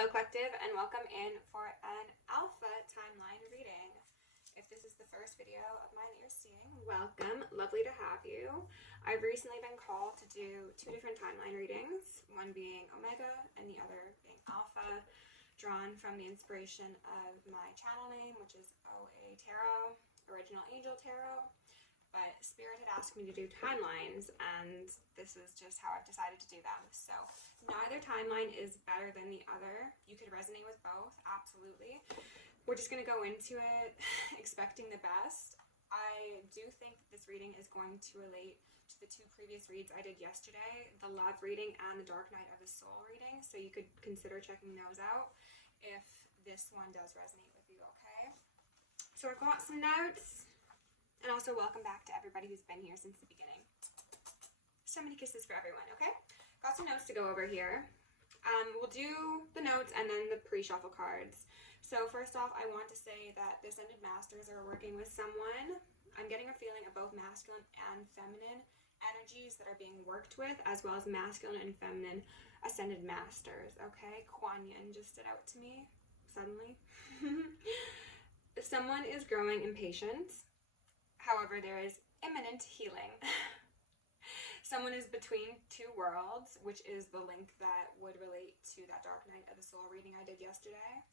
Hello Collective, and welcome in for an alpha timeline reading. If this is the first video of mine that you're seeing, welcome. Lovely to have you. I've recently been called to do two different timeline readings, one being Omega and the other being Alpha, drawn from the inspiration of my channel name, which is OAtarot, Original Angel Tarot. But Spirit had asked me to do timelines, and this is just how I've decided to do them. So neither timeline is better than the other. You could resonate with both, absolutely. We're just going to go into it expecting the best. I do think that this reading is going to relate to the two previous reads I did yesterday, the Love reading and the Dark Night of the Soul reading, so you could consider checking those out if this one does resonate with you, okay? So I've got some notes. And also welcome back to everybody who's been here since the beginning. So many kisses for everyone, okay? Got some notes to go over here. We'll do the notes and then the pre-shuffle cards. So first off, I want to say that the Ascended Masters are working with someone. I'm getting a feeling of both masculine and feminine energies that are being worked with, as well as masculine and feminine Ascended Masters, okay? Kuan Yin just stood out to me suddenly. Someone is growing impatient. However, there is imminent healing. Someone is between two worlds, which is the link that would relate to that Dark Night of the Soul reading I did yesterday.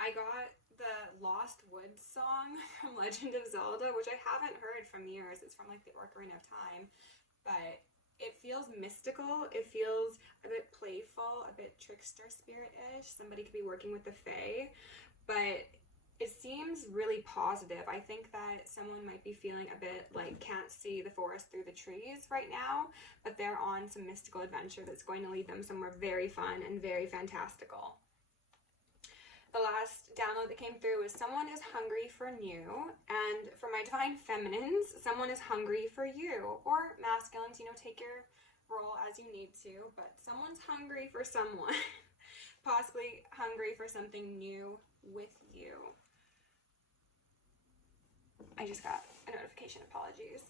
I got the Lost Woods song from Legend of Zelda, which I haven't heard from years. It's from like the Ocarina of Time, but it feels mystical. It feels a bit playful, a bit trickster spirit-ish. Somebody could be working with the Fae, but it seems really positive. I think that someone might be feeling a bit like can't see the forest through the trees right now, but they're on some mystical adventure that's going to lead them somewhere very fun and very fantastical. The last download that came through was someone is hungry for new, and for my divine feminines, someone is hungry for you, or masculines, you know, take your role as you need to, but someone's hungry for someone, possibly hungry for something new with you. I just got a notification, apologies.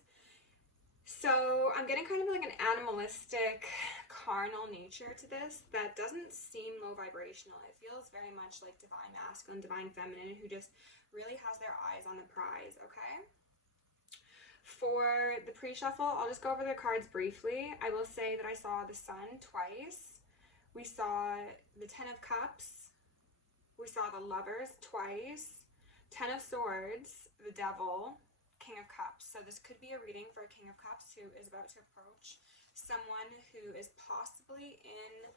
So I'm getting kind of like an animalistic, carnal nature to this that doesn't seem low vibrational. It feels very much like divine masculine, divine feminine, who just really has their eyes on the prize, okay? For the pre-shuffle, I'll just go over the cards briefly. I will say that I saw the Sun twice. We saw the Ten of Cups. We saw the Lovers twice. Ten of Swords, the Devil, King of Cups. So this could be a reading for a King of Cups who is about to approach someone who is possibly in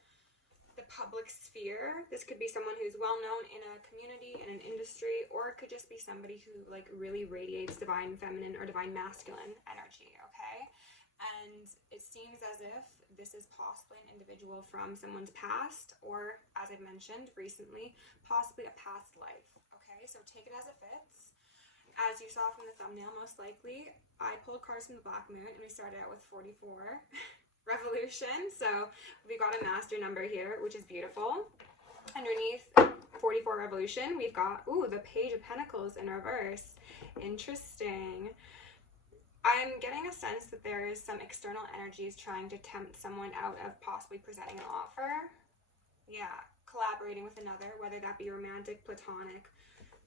the public sphere. This could be someone who's well known in a community, in an industry, or it could just be somebody who like really radiates divine feminine or divine masculine energy, okay? And it seems as if this is possibly an individual from someone's past, or as I've mentioned recently, possibly a past life. So take it as it fits. As you saw from the thumbnail, most likely, I pulled cards from the Black Moon, and we started out with 44 Revolution. So we got a master number here, which is beautiful. Underneath 44 Revolution, we've got, ooh, the Page of Pentacles in reverse. Interesting. I'm getting a sense that there is some external energies trying to tempt someone out of possibly presenting an offer. Yeah, collaborating with another, whether that be romantic, platonic,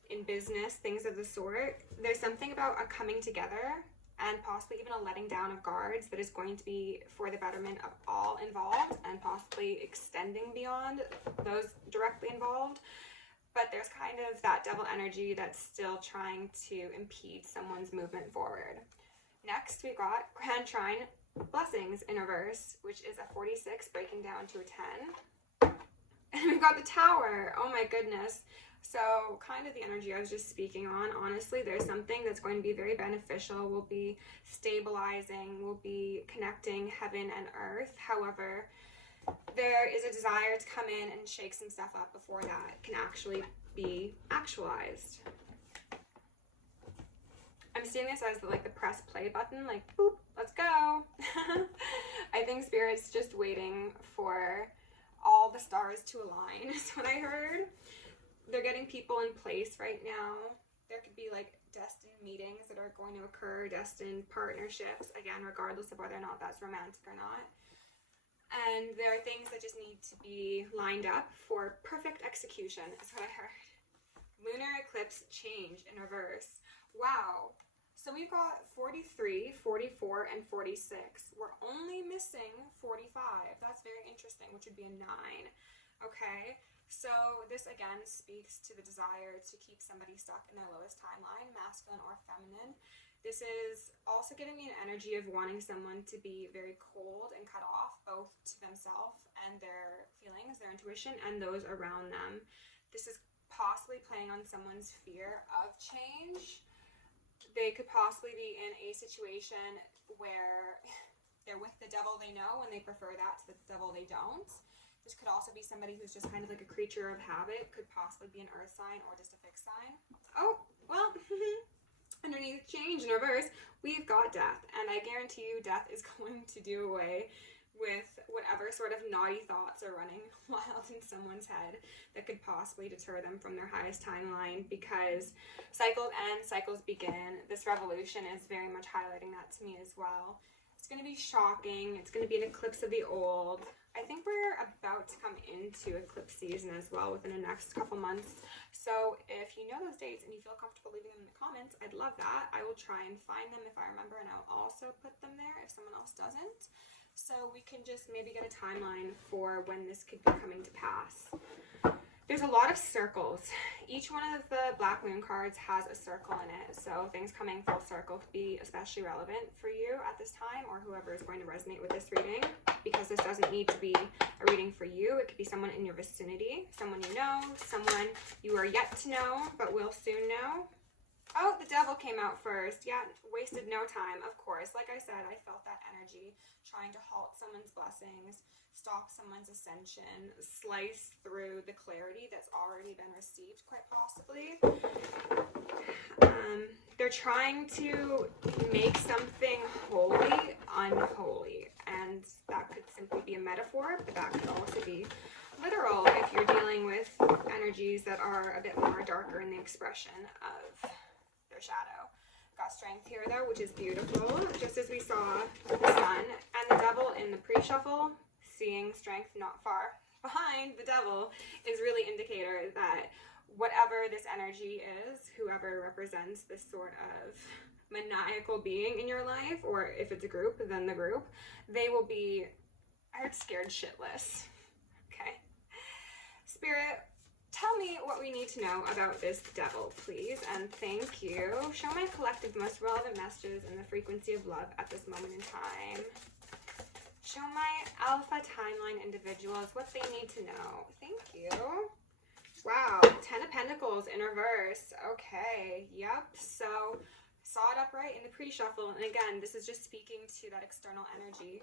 in business, things of the sort. There's something about a coming together and possibly even a letting down of guards that is going to be for the betterment of all involved and possibly extending beyond those directly involved. But there's kind of that devil energy that's still trying to impede someone's movement forward. Next, we've got Grand Trine Blessings in reverse, which is a 46 breaking down to a 10. And we've got the Tower. Oh my goodness. So kind of the energy I was just speaking on, honestly, there's something that's going to be very beneficial, will be stabilizing, will be connecting heaven and earth. However, there is a desire to come in and shake some stuff up before that can actually be actualized. I'm seeing this as the press play button, like, boop, let's go. I think Spirit's just waiting for all the stars to align, is what I heard. They're getting people in place right now. There could be like destined meetings that are going to occur, destined partnerships, again, regardless of whether or not that's romantic or not. And there are things that just need to be lined up for perfect execution, is what I heard. Lunar eclipse change in reverse. Wow. So we've got 43, 44, and 46. We're only missing 45. That's very interesting, which would be a 9. Okay. So this again speaks to the desire to keep somebody stuck in their lowest timeline, masculine or feminine. This is also giving me an energy of wanting someone to be very cold and cut off, both to themselves and their feelings, their intuition, and those around them. This is possibly playing on someone's fear of change. They could possibly be in a situation where they're with the devil they know and they prefer that to the devil they don't. This could also be somebody who's just kind of like a creature of habit, could possibly be an earth sign or just a fixed sign. Oh, well, underneath change in reverse, we've got death. And I guarantee you death is going to do away with whatever sort of naughty thoughts are running wild in someone's head that could possibly deter them from their highest timeline, because cycles end, cycles begin. This revolution is very much highlighting that to me as well. It's going to be shocking. It's going to be an eclipse of the old. I think we're about to come into eclipse season as well within the next couple months. So if you know those dates and you feel comfortable leaving them in the comments, I'd love that. I will try and find them if I remember, and I'll also put them there if someone else doesn't. So we can just maybe get a timeline for when this could be coming to pass. There's a lot of circles. Each one of the Black Moon cards has a circle in it. So things coming full circle could be especially relevant for you at this time, or whoever is going to resonate with this reading, because this doesn't need to be a reading for you. It could be someone in your vicinity, someone you know, someone you are yet to know but will soon know. Oh, the devil came out first. Yeah, wasted no time, of course. Like I said, I felt that energy trying to halt someone's blessings, stop someone's ascension, slice through the clarity that's already been received, quite possibly. They're trying to make something holy unholy, and that could simply be a metaphor, but that could also be literal if you're dealing with energies that are a bit more darker in the expression of their shadow. Got strength here though, which is beautiful, just as we saw with the sun and the devil in the pre-shuffle. Seeing strength not far behind the devil is really indicator that whatever this energy is, whoever represents this sort of maniacal being in your life, or if it's a group, then the group, they will be, I heard, scared shitless. Okay. Spirit, tell me what we need to know about this devil, please, and thank you. Show my collective most relevant messages in the frequency of love at this moment in time. Show my alpha timeline individuals what they need to know. Thank you. Wow, 10 of Pentacles in reverse. Okay, yep. So saw it upright in the pre-shuffle. And again, this is just speaking to that external energy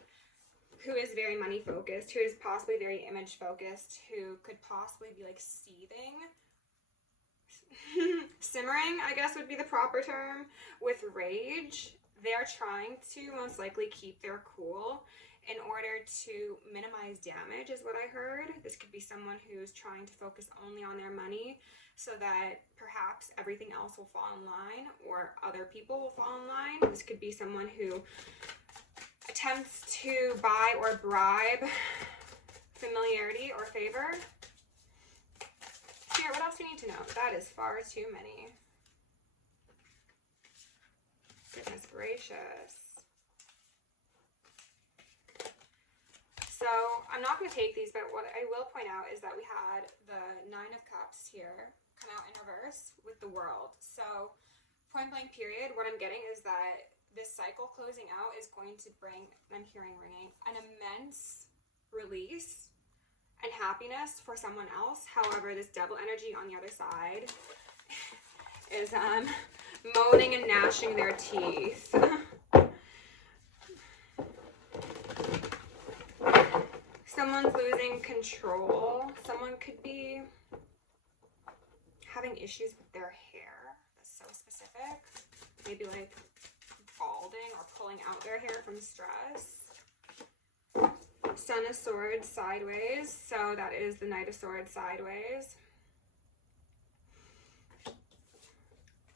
who is very money focused, who is possibly very image focused, who could possibly be like seething, simmering, I guess would be the proper term, with rage. They're trying to most likely keep their cool in order to minimize damage, is what I heard. This could be someone who's trying to focus only on their money so that perhaps everything else will fall in line, or other people will fall in line. This could be someone who attempts to buy or bribe familiarity or favor. Here, what else do you need to know? That is far too many. Goodness gracious. So I'm not going to take these, but what I will point out is that we had the 9 of Cups here come out in reverse with the World. So point blank period, what I'm getting is that this cycle closing out is going to bring, I'm hearing ringing, an immense release and happiness for someone else. However, this devil energy on the other side is moaning and gnashing their teeth. Someone's losing control. Someone could be having issues with their hair. That's so specific. Maybe like balding or pulling out their hair from stress. Son of Swords sideways. So that is the Knight of Swords sideways.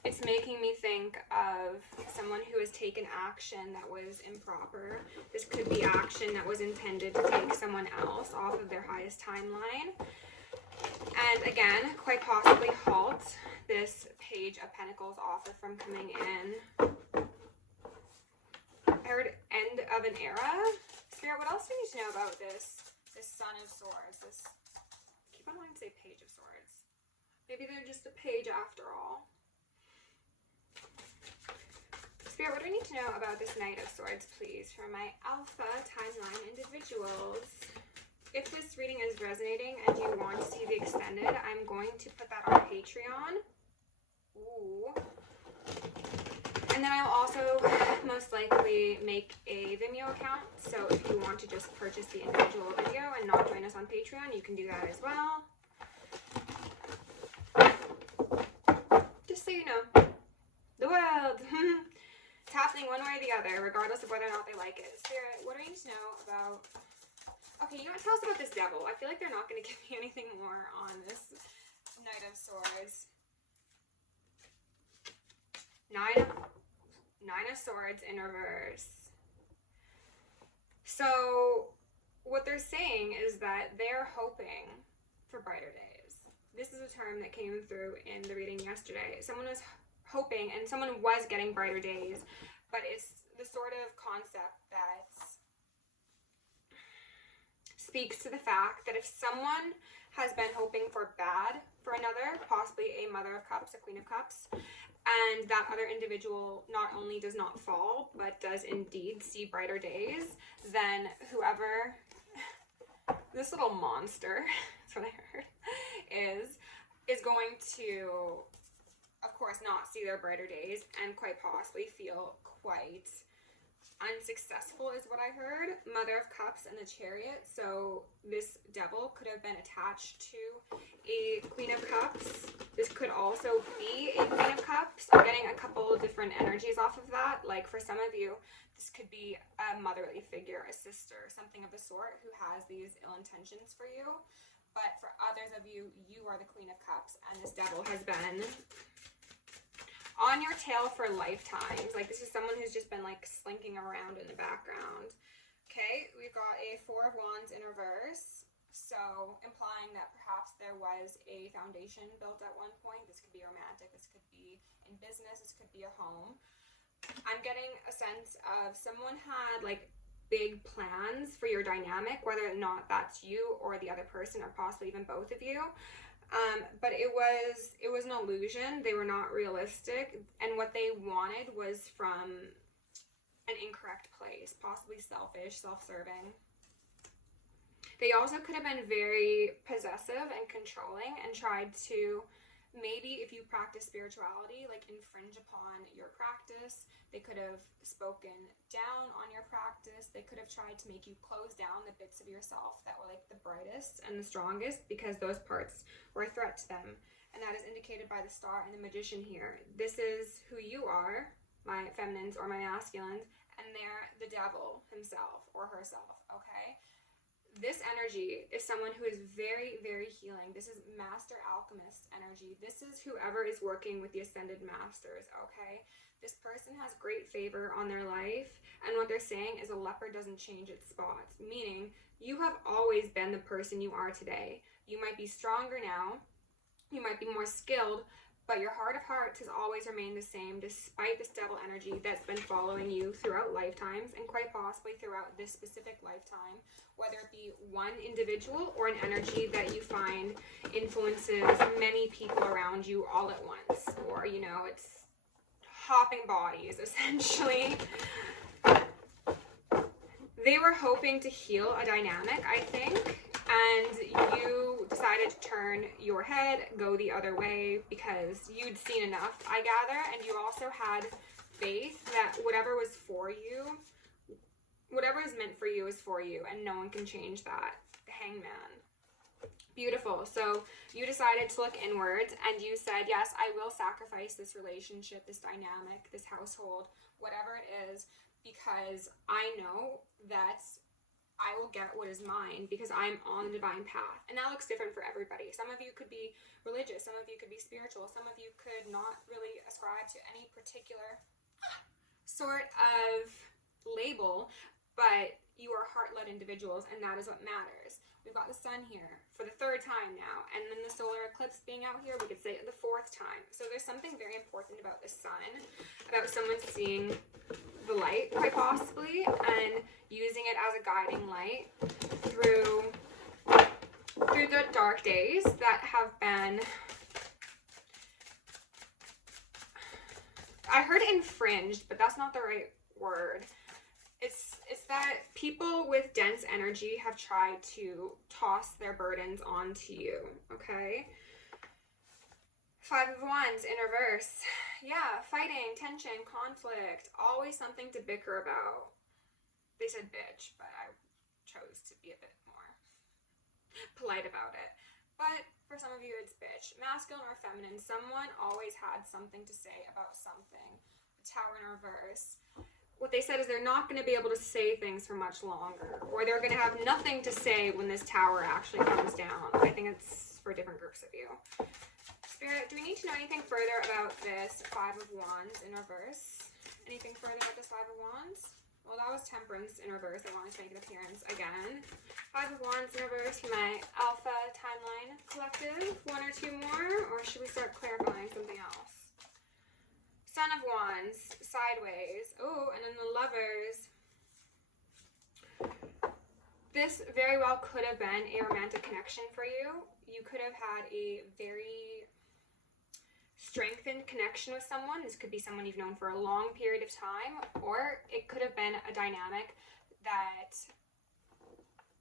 It's making me think of someone who has taken action that was improper. This could be action that was intended to take someone else off of their highest timeline. And again, quite possibly halt this Page of Pentacles offer from coming in. I heard end of an era. Spirit, what else do you need to know about this Son of Swords? This, keep on wanting to say Page of Swords. Maybe they're just a page after all. Spirit, what do I need to know about this Knight of Swords, please, for my Alpha timeline individuals? If this reading is resonating and you want to see the extended, I'm going to put that on Patreon. Ooh. And then I'll also most likely make a Vimeo account. So if you want to just purchase the individual video and not join us on Patreon, you can do that as well. Just so you know, the world. It's happening one way or the other, regardless of whether or not they like it. Spirit, what do you need to know about... Okay, you know what? Tell us about this Devil. I feel like they're not going to give me anything more on this Knight of Swords. Nine of Swords in reverse. So, what they're saying is that they're hoping for brighter days. This is a term that came through in the reading yesterday. Someone was hoping, and someone was getting brighter days, but it's the sort of concept that speaks to the fact that if someone has been hoping for bad for another, possibly a Mother of Cups, a Queen of Cups, and that other individual not only does not fall, but does indeed see brighter days, then whoever, this little monster, that's what I heard, is going to, of course, not see their brighter days and quite possibly feel quite unsuccessful is what I heard. Mother of Cups and the Chariot. So this Devil could have been attached to a Queen of Cups. This could also be a Queen of Cups. I'm getting a couple different energies off of that. Like for some of you, this could be a motherly figure, a sister, something of the sort who has these ill intentions for you. But for others of you, you are the Queen of Cups and this Devil has been on your tail for lifetimes. Like this is someone who's just been like slinking around in the background. Okay, we've got a Four of Wands in reverse. So implying that perhaps there was a foundation built at one point. This could be romantic, this could be in business, this could be a home. I'm getting a sense of someone had like big plans for your dynamic, whether or not that's you or the other person or possibly even both of you. But it was an illusion. They were not realistic, and what they wanted was from an incorrect place, possibly selfish, self-serving. They also could have been very possessive and controlling and tried to, maybe if you practice spirituality, like infringe upon your practice. They could have spoken down on your practice. They could have tried to make you close down the bits of yourself that were like the brightest and the strongest, because those parts were a threat to them. And that is indicated by the Star and the Magician here. This is who you are, my feminines or my masculines, and they're the Devil himself or herself, okay? This energy is someone who is very, very healing. This is Master Alchemist energy. This is whoever is working with the Ascended Masters, okay? This person has great favor on their life, and what they're saying is a leopard doesn't change its spots, meaning you have always been the person you are today. You might be stronger now, you might be more skilled, but your heart of hearts has always remained the same despite this Devil energy that's been following you throughout lifetimes and quite possibly throughout this specific lifetime, whether it be one individual or an energy that you find influences many people around you all at once, or, you know, it's hopping bodies, essentially. They were hoping to heal a dynamic, I think, and you decided to turn your head, go the other way, because you'd seen enough, I gather, and you also had faith that whatever was for you, whatever is meant for you is for you, and no one can change that. The Hangman. Beautiful. So you decided to look inwards and you said, yes, I will sacrifice this relationship, this dynamic, this household, whatever it is, because I know that I will get what is mine because I'm on the divine path. And that looks different for everybody. Some of you could be religious, some of you could be spiritual, some of you could not really ascribe to any particular sort of label, but you are heart-led individuals, and that is what matters. We've got the sun here for the 3rd time now, and then the solar eclipse being out here, we could say it the 4th time. So there's something very important about the sun, about someone seeing the light, quite possibly, and using it as a guiding light through the dark days that have been, I heard infringed, but that's not the right word. It's that people with dense energy have tried to toss their burdens onto you, okay? 5 of Wands in reverse. Yeah, fighting, tension, conflict, always something to bicker about. They said bitch, but I chose to be a bit more polite about it. But for some of you, it's bitch. Masculine or feminine, someone always had something to say about something. The Tower in reverse. What they said is they're not going to be able to say things for much longer, or they're going to have nothing to say when this tower actually comes down. I think it's for different groups of you. Spirit, do we need to know anything further about this 5 of Wands in reverse? Anything further about this 5 of Wands? Well, that was Temperance in reverse. I wanted to make an appearance again. 5 of Wands in reverse for my Alpha Timeline Collective. 1 or 2 more, or should we start clarifying something else? Son of Wands, sideways. Oh, and then the Lovers. This very well could have been a romantic connection for you. You could have had a very strengthened connection with someone. This could be someone you've known for a long period of time, or it could have been a dynamic that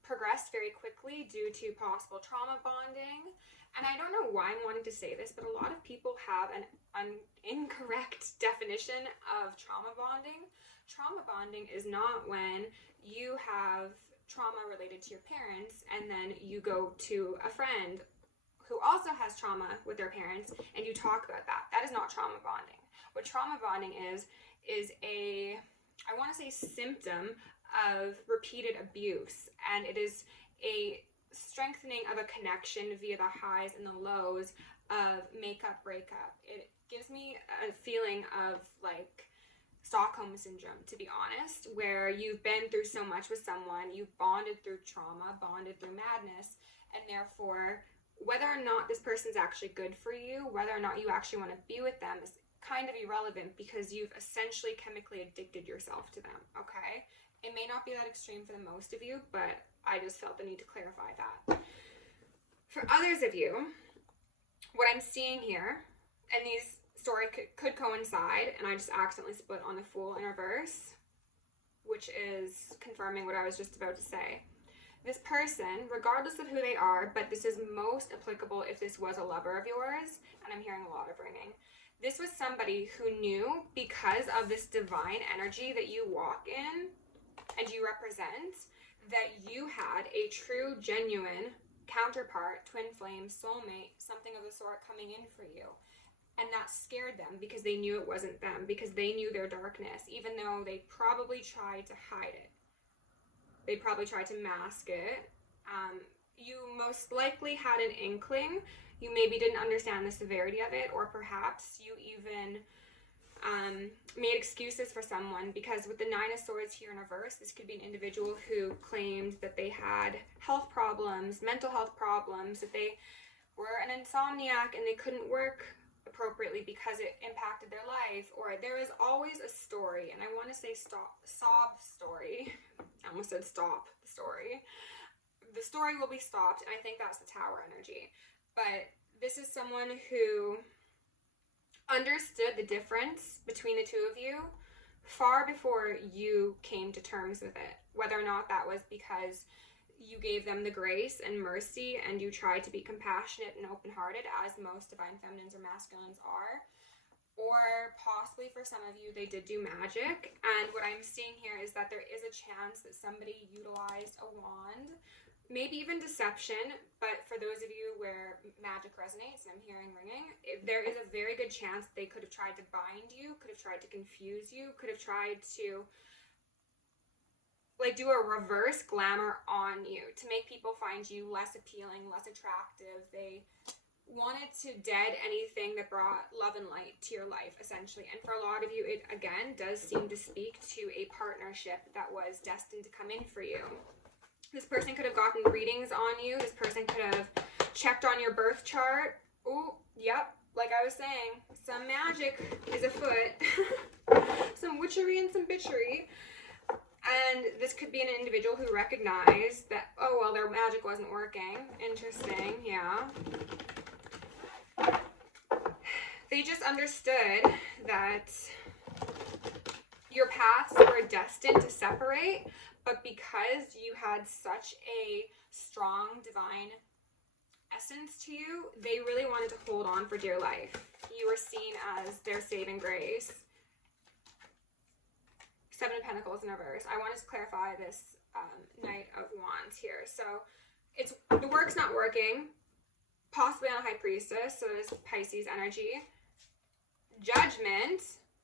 progressed very quickly due to possible trauma bonding. And I don't know why I'm wanting to say this, but a lot of people have an incorrect definition of trauma bonding. Trauma bonding is not when you have trauma related to your parents and then you go to a friend who also has trauma with their parents and you talk about that. That is not trauma bonding. What trauma bonding is a, I want to say, symptom of repeated abuse, and it is a strengthening of a connection via the highs and the lows of makeup, breakup. It gives me a feeling of like Stockholm syndrome, to be honest, where you've been through so much with someone, you've bonded through trauma, bonded through madness, and therefore whether or not this person's actually good for you, whether or not you actually want to be with them is kind of irrelevant because you've essentially chemically addicted yourself to them, okay? It may not be that extreme for the most of you, but I just felt the need to clarify that. For others of you, what I'm seeing here, and these stories could coincide, and I just accidentally split on the Fool in reverse, which is confirming what I was just about to say. This person, regardless of who they are, but this is most applicable if this was a lover of yours, and I'm hearing a lot of ringing. This was somebody who knew, because of this divine energy that you walk in and you represent, that you had a true, genuine counterpart, twin flame, soulmate, something of the sort coming in for you. And that scared them because they knew it wasn't them, because they knew their darkness, even though they probably tried to hide it. They probably tried to mask it. You most likely had an inkling. You maybe didn't understand the severity of it, or perhaps you even made excuses for someone, because with the 9 of Swords here in reverse, this could be an individual who claimed that they had health problems, mental health problems, that they were an insomniac and they couldn't work appropriately because it impacted their life, or there is always a story, and I want to say sob story. I almost said stop the story. The story will be stopped, and I think that's the Tower energy. But this is someone who understood the difference between the two of you far before you came to terms with it, whether or not that was because you gave them the grace and mercy and you tried to be compassionate and open-hearted, as most divine feminines or masculines are, or possibly for some of you they did do magic. And what I'm seeing here is that there is a chance that somebody utilized a wand, maybe even deception, but for those of you where magic resonates, and I'm hearing ringing, there is a very good chance they could have tried to bind you, could have tried to confuse you, could have tried to like do a reverse glamour on you to make people find you less appealing, less attractive. They wanted to dead anything that brought love and light to your life, essentially. And for a lot of you, it again does seem to speak to a partnership that was destined to come in for you. This person could have gotten readings on you. This person could have checked on your birth chart. Oh, yep, like I was saying, some magic is afoot. Some witchery and some bitchery. And this could be an individual who recognized that, oh, well, their magic wasn't working. Interesting, yeah. They just understood that your paths were destined to separate, but because you had such a strong divine essence to you, they really wanted to hold on for dear life. You were seen as their saving grace. Seven of Pentacles in reverse. I wanted to clarify this Knight of Wands here. So it's the work's not working. Possibly on a High Priestess, so there's Pisces energy. Judgment,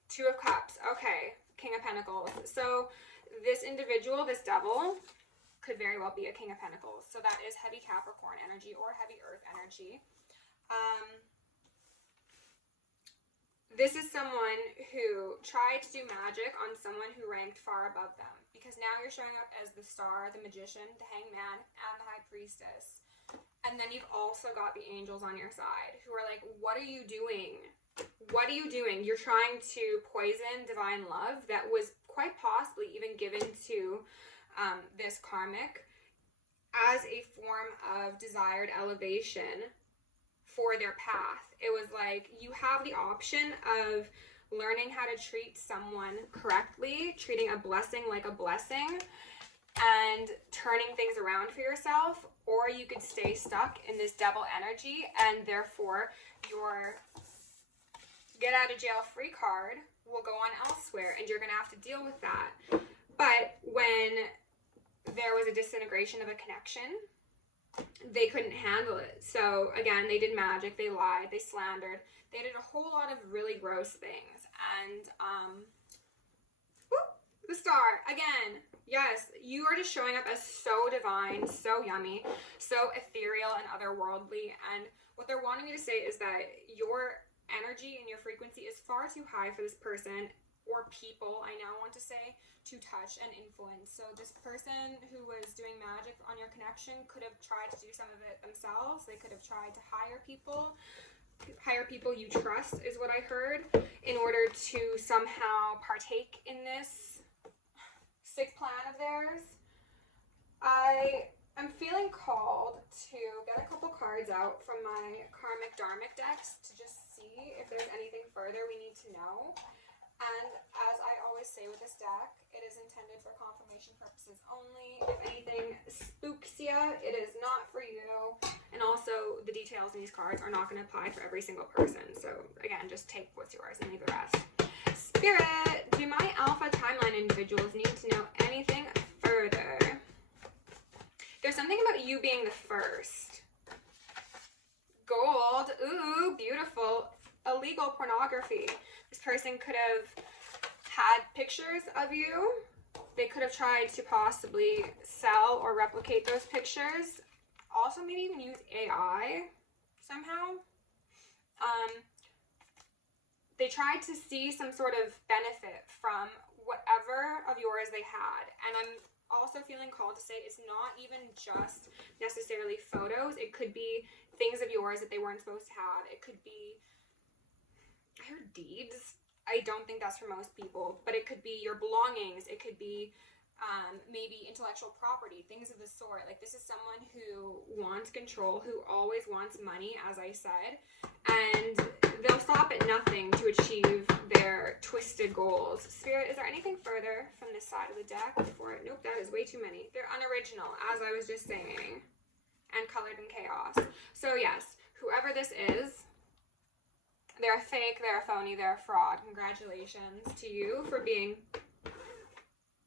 Two of Cups. Okay, King of Pentacles. So this individual, this devil, could very well be a King of Pentacles. So that is heavy Capricorn energy or heavy Earth energy. This is someone who tried to do magic on someone who ranked far above them. Because now you're showing up as the Star, the Magician, the Hangman, and the High Priestess. And then you've also got the angels on your side who are like, what are you doing? What are you doing? You're trying to poison divine love that was quite possibly even given to this karmic as a form of desired elevation for their path. It was like, you have the option of learning how to treat someone correctly, treating a blessing like a blessing, and turning things around for yourself, or you could stay stuck in this devil energy, and therefore your get out of jail free card will go on elsewhere, and you're going to have to deal with that. But when there was a disintegration of a connection, they couldn't handle it. So again, they did magic, they lied, they slandered, they did a whole lot of really gross things. And the Star again. Yes, you are just showing up as so divine, so yummy, so ethereal and otherworldly. And what they're wanting you to say is that your energy and your frequency is far too high for this person or people, I now want to say, to touch and influence. So this person who was doing magic on your connection could have tried to do some of it themselves. They could have tried to hire people you trust, is what I heard, in order to somehow partake in this sick plan of theirs. I am feeling called to get a couple cards out from my Karmic Dharmic decks to just see if there's anything further we need to know. And as I always say with this deck, it is intended for confirmation purposes only. If anything spooks you, it is not for you. And also, the details in these cards are not going to apply for every single person. So again, just take what's yours and leave the rest. Spirit, do my Alpha Timeline individuals need to know anything further? There's something about you being the first. Gold, ooh, beautiful. Illegal pornography. This person could have had pictures of you. They could have tried to possibly sell or replicate those pictures. Also, maybe even use AI somehow. They tried to see some sort of benefit from whatever of yours they had. And I'm also feeling called to say it's not even just necessarily photos. It could be things of yours that they weren't supposed to have. It could be, I heard deeds. I don't think that's for most people, but it could be your belongings. It could be maybe intellectual property, things of the sort. Like, this is someone who wants control, who always wants money, as I said, and they'll stop at nothing to achieve their twisted goals. Spirit, is there anything further from this side of the deck before? Nope, that is way too many. They're unoriginal, as I was just saying, and colored in chaos. So yes, whoever this is, they're fake, they're a phony, they're a fraud. Congratulations to you for being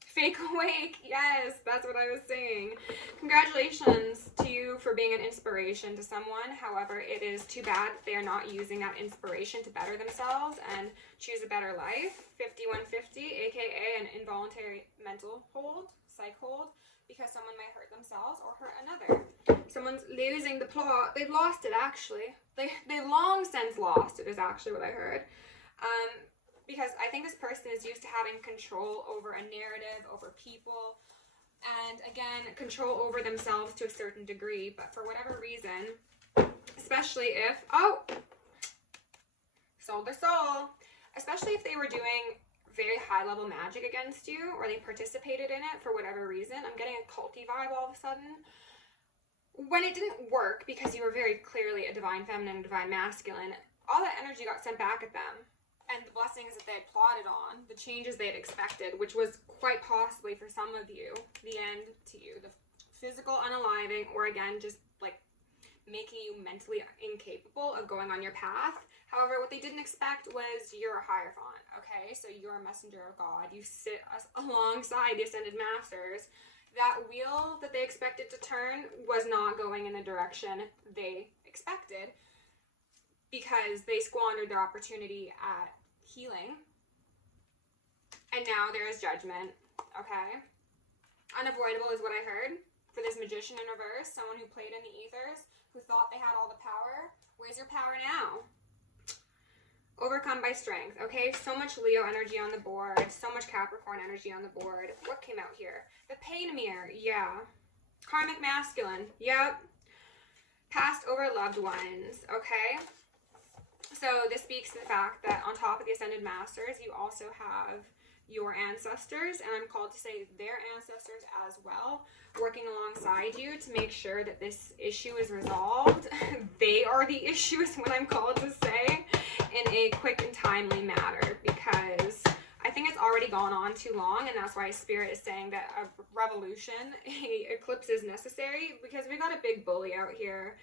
fake awake. Yes, that's what I was saying. Congratulations to you for being an inspiration to someone. However, it is too bad they are not using that inspiration to better themselves and choose a better life. 5150, aka an involuntary mental hold. psych hold because someone might hurt themselves or hurt another. Someone's losing the plot. They've lost it, actually. They've long since lost it, is actually what I heard. Because I think this person is used to having control over a narrative, over people, and again, control over themselves to a certain degree. But for whatever reason, especially if, sold their soul, especially if they were doing very high level magic against you, or they participated in it for whatever reason. I'm getting a culty vibe all of a sudden. When it didn't work because you were very clearly a divine feminine, divine masculine, all that energy got sent back at them. And the blessings that they had plotted on, the changes they had expected, which was quite possibly for some of you, the end to you, the physical unaliving, or again, just like making you mentally incapable of going on your path. However, what they didn't expect was you're a Hierophant, okay? So you're a messenger of God. You sit alongside the Ascended Masters. That wheel that they expected to turn was not going in the direction they expected because they squandered their opportunity at healing. And now there is judgment, okay? Unavoidable is what I heard for this Magician in reverse, someone who played in the ethers, who thought they had all the power. Where's your power now? Overcome by strength, okay? So much Leo energy on the board, so much Capricorn energy on the board. What came out here? The Pain Mirror, yeah. Karmic Masculine, yep. Passed over loved ones, okay? So this speaks to the fact that on top of the Ascended Masters, you also have your ancestors, and I'm called to say their ancestors as well, working alongside you to make sure that this issue is resolved. They are the issue is what I'm called to say, in a quick and timely manner, because I think it's already gone on too long, and that's why Spirit is saying that a revolution, a eclipse is necessary, because we got a big bully out here.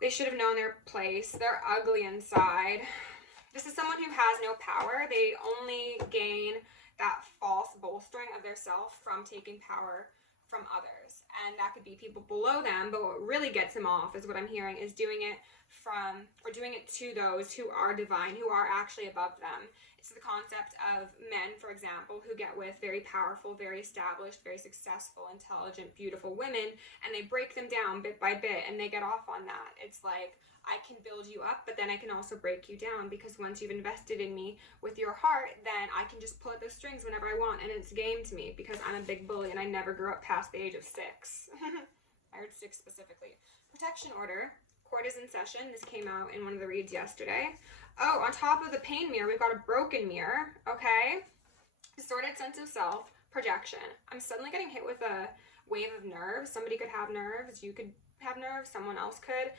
They should have known their place. They're ugly inside. This is someone who has no power. They only gain that false bolstering of their self from taking power from others. And that could be people below them, but what really gets him off is what I'm hearing is doing it from, or doing it to those who are divine, who are actually above them. It's the concept of men, for example, who get with very powerful, very established, very successful, intelligent, beautiful women, and they break them down bit by bit, and they get off on that. It's like, I can build you up, but then I can also break you down, because once you've invested in me with your heart, then I can just pull at the strings whenever I want, and it's game to me, because I'm a big bully, and I never grew up past the age of 6. I heard 6 specifically. Protection Order. Court is in session. This came out in one of the reads yesterday. Oh, on top of the Pain Mirror, we've got a Broken Mirror, okay? Distorted sense of self, projection. I'm suddenly getting hit with a wave of nerves. Somebody could have nerves. You could have nerves. Someone else could.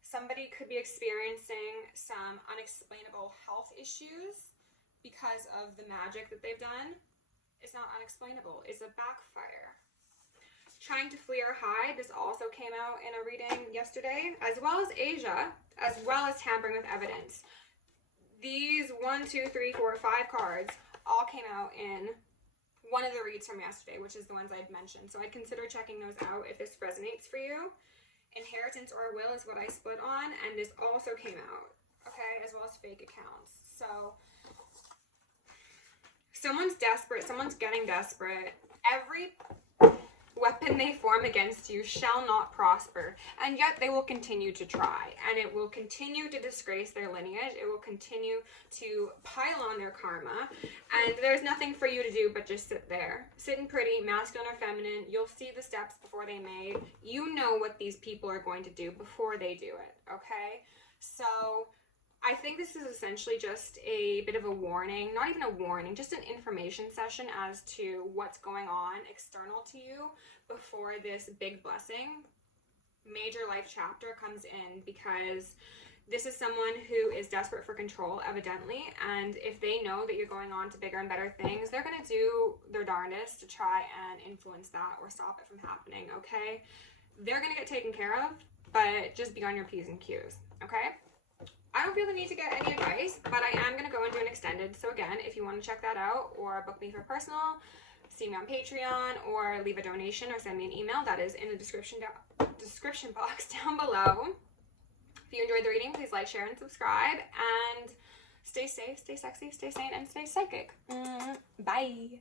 Somebody could be experiencing some unexplainable health issues because of the magic that they've done. It's not unexplainable. It's a backfire. Trying to flee or hide. This also came out in a reading yesterday, as well as Asia, as well as tampering with evidence. These 1, 2, 3, 4, 5 cards all came out in one of the reads from yesterday, which is the ones I'd mentioned. So I'd consider checking those out if this resonates for you. Inheritance or will is what I split on, and this also came out, okay, as well as fake accounts. So someone's desperate, someone's getting desperate. Every weapon they form against you shall not prosper, and yet they will continue to try, and it will continue to disgrace their lineage. It will continue to pile on their karma, and there's nothing for you to do but just sit there, sitting pretty, masculine or feminine. You'll see the steps before they made. You know what these people are going to do before they do it, okay? So I think this is essentially just a bit of a warning, not even a warning, just an information session as to what's going on external to you before this big blessing, major life chapter comes in, because this is someone who is desperate for control, evidently, and if they know that you're going on to bigger and better things, they're going to do their darndest to try and influence that or stop it from happening, okay? They're going to get taken care of, but just be on your P's and Q's, okay? I don't feel the need to get any advice, but I am going to go and do an extended. So again, if you want to check that out or book me for personal, see me on Patreon or leave a donation or send me an email, that is in the description box down below. If you enjoyed the reading, please like, share, and subscribe. And stay safe, stay sexy, stay sane, and stay psychic. Bye.